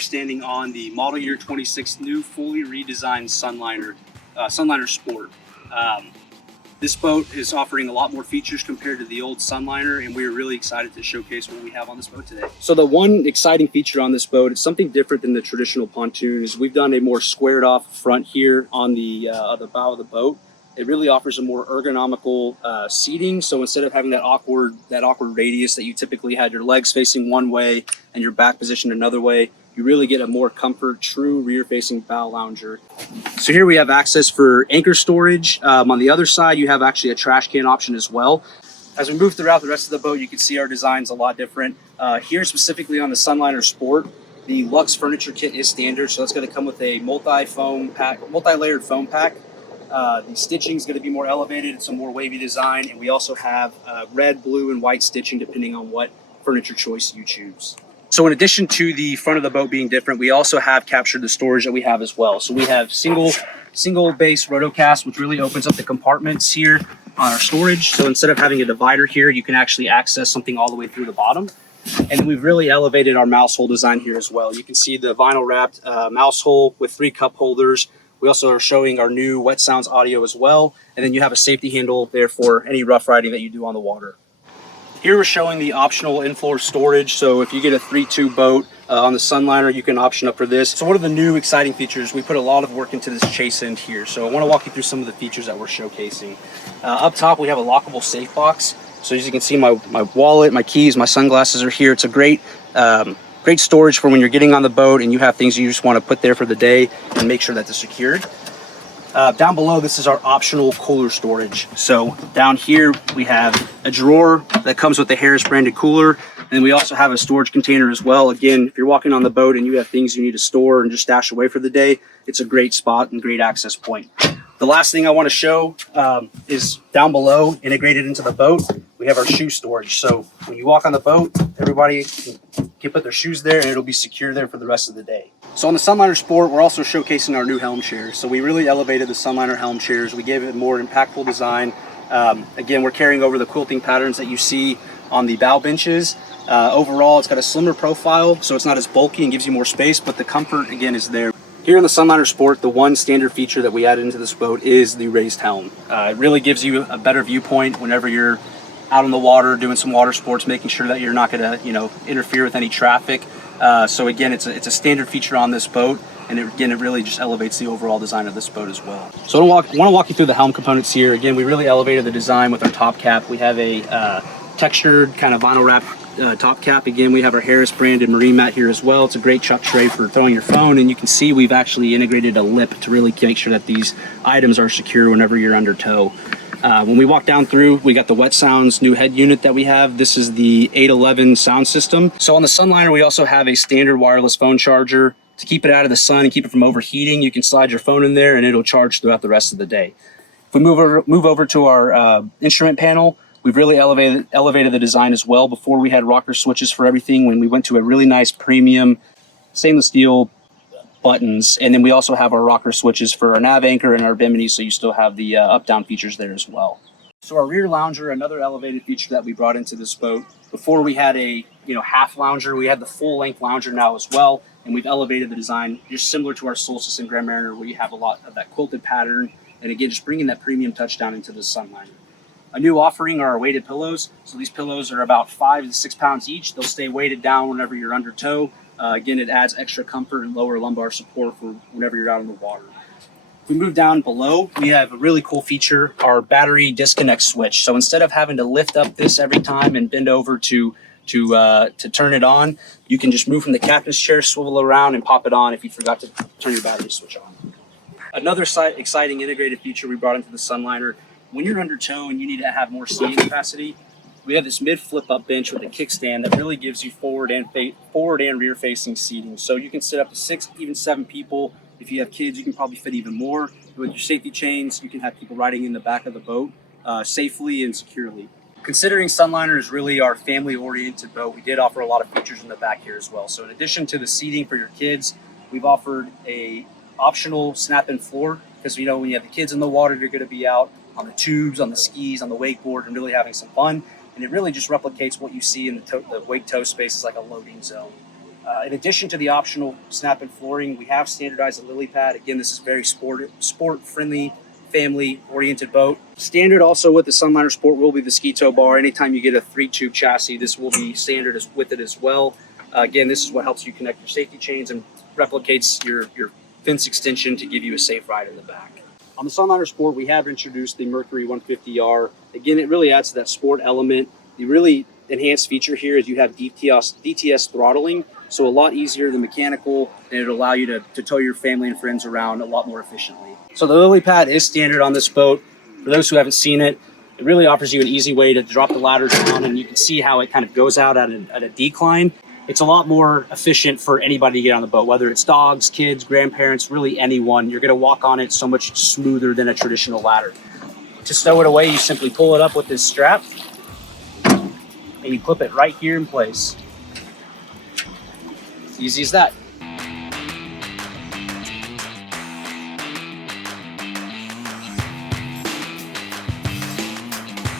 are standing on the model year 26 new fully redesigned Sunliner Sport. This boat is offering a lot more features compared to the old Sunliner, and we're really excited to showcase what we have on this boat today. So the one exciting feature on this boat, it's something different than the traditional pontoon, is we've done a more squared off front here on the bow of the boat. It really offers a more ergonomical seating. So instead of having that awkward radius that you typically had your legs facing one way and your back positioned another way, you really get a more comfort, true rear-facing bow lounger. So here we have access for anchor storage. On the other side, you have actually a trash can option as well. As we move throughout the rest of the boat, you can see our design's a lot different. Here specifically on the Sunliner Sport, the luxe furniture kit is standard, so that's going to come with a multi-layered foam pack. The stitching is going to be more elevated. It's a more wavy design, and we also have red, blue, and white stitching depending on what furniture choice you choose. So in addition to the front of the boat being different, we also have captured the storage that we have as well. So we have single base rotocast, which really opens up the compartments here on our storage. So instead of having a divider here, you can actually access something all the way through the bottom. And then we've really elevated our mouse hole design here as well. You can see the vinyl wrapped mouse hole with 3 cup holders. We also are showing our new Wet Sounds audio as well. And then you have a safety handle there for any rough riding that you do on the water. Here we're showing the optional in-floor storage. So if you get a 3-2 boat on the Sunliner, you can option up for this. So what are the new exciting features? We put a lot of work into this chase end here. So I want to walk you through some of the features that we're showcasing. Up top, we have a lockable safe box. So as you can see, my wallet, my keys, my sunglasses are here. It's a great storage for when you're getting on the boat and you have things you just want to put there for the day and make sure that they're secured. Down below, this is our optional cooler storage. So down here, we have a drawer that comes with the Harris branded cooler. And we also have a storage container as well. Again, if you're walking on the boat and you have things you need to store and just stash away for the day, it's a great spot and great access point. The last thing I want to show is down below, integrated into the boat, we have our shoe storage. So when you walk on the boat, everybody can put their shoes there and it'll be secure there for the rest of the day. So on the Sunliner Sport, we're also showcasing our new helm chairs. So we really elevated the Sunliner helm chairs. We gave it a more impactful design. Again, we're carrying over the quilting patterns that you see on the bow benches. Overall, it's got a slimmer profile, so it's not as bulky and gives you more space, but the comfort, again, is there. Here in the Sunliner Sport, the one standard feature that we added into this boat is the raised helm. It really gives you a better viewpoint whenever you're out on the water doing some water sports, making sure that you're not going to, interfere with any traffic. So again, it's a standard feature on this boat, and it really just elevates the overall design of this boat as well. So I want to walk you through the helm components here. Again, we really elevated the design with our top cap. We have a textured kind of vinyl wrap top cap. Again, we have our Harris branded marine mat here as well. It's a great chuck tray for throwing your phone, and you can see we've actually integrated a lip to really make sure that these items are secure whenever you're under tow. When we walk down through, we got the Wet Sounds new head unit that we have. This is the 811 sound system. So on the Sunliner, we also have a standard wireless phone charger. To keep it out of the sun and keep it from overheating, you can slide your phone in there and it'll charge throughout the rest of the day. If we move over to our instrument panel, we've really elevated the design as well. Before we had rocker switches for everything. When we went to a really nice premium stainless steel buttons, and then we also have our rocker switches for our nav anchor and our bimini, so you still have the up-down features there as well. So our rear lounger, another elevated feature that we brought into this boat. Before we had a half lounger, we had the full-length lounger now as well, and we've elevated the design just similar to our Solstice and Grand Mariner, where you have a lot of that quilted pattern, and again, just bringing that premium touchdown into the Sunliner. A new offering are our weighted pillows. So these pillows are about 5 to 6 pounds each. They'll stay weighted down whenever you're under tow. Again, it adds extra comfort and lower lumbar support for whenever you're out on the water. If we move down below, we have a really cool feature, our battery disconnect switch. So instead of having to lift up this every time and bend over to turn it on, you can just move from the captain's chair, swivel around, and pop it on if you forgot to turn your battery switch on. Another exciting integrated feature we brought into the Sunliner, when you're under tow and you need to have more seating capacity, we have this mid flip up bench with a kickstand that really gives you forward and rear facing seating. So you can sit up to 6, even 7 people. If you have kids, you can probably fit even more. With your safety chains, you can have people riding in the back of the boat safely and securely. Considering Sunliner is really our family-oriented boat, we did offer a lot of features in the back here as well. So in addition to the seating for your kids, we've offered a optional snap-in floor, because when you have the kids in the water, you're going to be out on the tubes, on the skis, on the wakeboard, and really having some fun. And it really just replicates what you see in the wake tow space as like a loading zone. In addition to the optional snap-in flooring, we have standardized the lillipad. Again, this is very sport-friendly, family-oriented boat. Standard also with the Sunliner Sport will be the ski tow bar. Anytime you get a 3-tube chassis, this will be standard with it as well. Again, this is what helps you connect your safety chains and replicates your fence extension to give you a safe ride in the back. On the Sunliner Sport, we have introduced the Mercury 150R. Again, it really adds to that sport element. The really enhanced feature here is you have DTS throttling, so a lot easier than mechanical, and it'll allow you to tow your family and friends around a lot more efficiently. So the lillipad is standard on this boat. For those who haven't seen it, it really offers you an easy way to drop the ladder down, and you can see how it kind of goes out at a decline. It's a lot more efficient for anybody to get on the boat, whether it's dogs, kids, grandparents, really anyone. You're going to walk on it so much smoother than a traditional ladder. To stow it away, you simply pull it up with this strap, and you clip it right here in place. Easy as that.